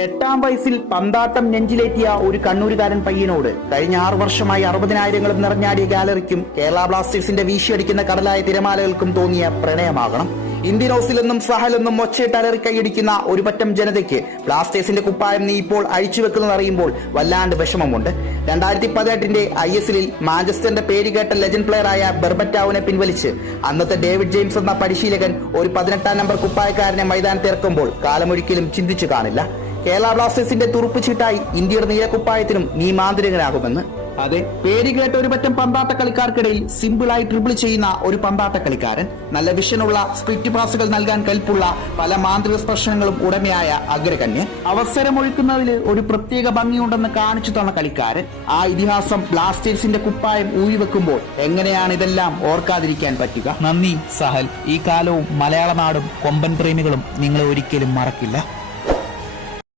8ാം വയസ്സിൽ പന്താട്ടം നെഞ്ചിലേറ്റിയ ഒരു കണ്ണൂരുകാരൻ പയ്യനോട് കഴിഞ്ഞ 6 വർഷമായി 60,000ങ്ങളും നിറഞ്ഞാടിയ ഗാലറിക്കും കേരള ബ്ലാസ്റ്റേഴ്സിന്റെ വീശിയടിക്കുന്ന കടലായ തിരമാലകൾക്കും തോന്നിയ പ്രണയമാകണം. ഇന്ത്യൻ ഹൗസിലെന്നും സഹലെന്നും ഒച്ചയിട്ട് അലറി കൈയടിക്കുന്ന ഒരു പറ്റം ജനതയ്ക്ക് ബ്ലാസ്റ്റേഴ്സിന്റെ കുപ്പായം നീ ഇപ്പോൾ അഴിച്ചുവെക്കുന്നതറിയുമ്പോൾ വല്ലാണ്ട് വിഷമമുണ്ട്. 2018 ISL മാഞ്ചസ്റ്ററിന്റെ പേര് കേട്ട ലെജൻഡ് പ്ലെയറായ ബെർബറ്റാവിനെ പിൻവലിച്ച് അന്നത്തെ ഡേവിഡ് ജെയിംസ് എന്ന പരിശീലകൻ ഒരു 18ാം നമ്പർ കുപ്പായക്കാരനെ മൈതാനത്തിറക്കുമ്പോൾ കാലമൊരിക്കലും ചിന്തിച്ചു കാണില്ല കേരള ബ്ലാസ്റ്റേഴ്സിന്റെ തുറുപ്പ് ചീട്ടായി ഇന്ത്യയുടെ നീലക്കുപ്പായത്തിനും നീ മാന്ത്രികനാകുമെന്ന്. അതെ, പേര് കേട്ട ഒരു പറ്റം പന്താട്ട കളിക്കാർക്കിടയിൽ സിമ്പിളായി ട്രിബിൾ ചെയ്യുന്ന ഒരു പന്താട്ട കളിക്കാരൻ, നല്ല വിഷനുള്ള സ്പ്ലിറ്റ് പാസുകൾ നൽകാൻ കൽപ്പുള്ള പല മാന്ത്രിക സ്പർശനങ്ങളും ഉടമയായ അഗ്രകന്യ, അവസരമൊഴുക്കുന്നതിൽ ഒരു പ്രത്യേക ഭംഗിയുണ്ടെന്ന് കാണിച്ചു തന്ന കളിക്കാരൻ. ആ ഇതിഹാസം ബ്ലാസ്റ്റേഴ്സിന്റെ കുപ്പായം ഊരിവെക്കുമ്പോൾ എങ്ങനെയാണ് ഇതെല്ലാം ഓർക്കാതിരിക്കാൻ പറ്റുക? നന്ദി സഹൽ. ഈ കാലവും മലയാള നാടും കൊമ്പൻ പ്രേമികളും നിങ്ങളെ ഒരിക്കലും മറക്കില്ല.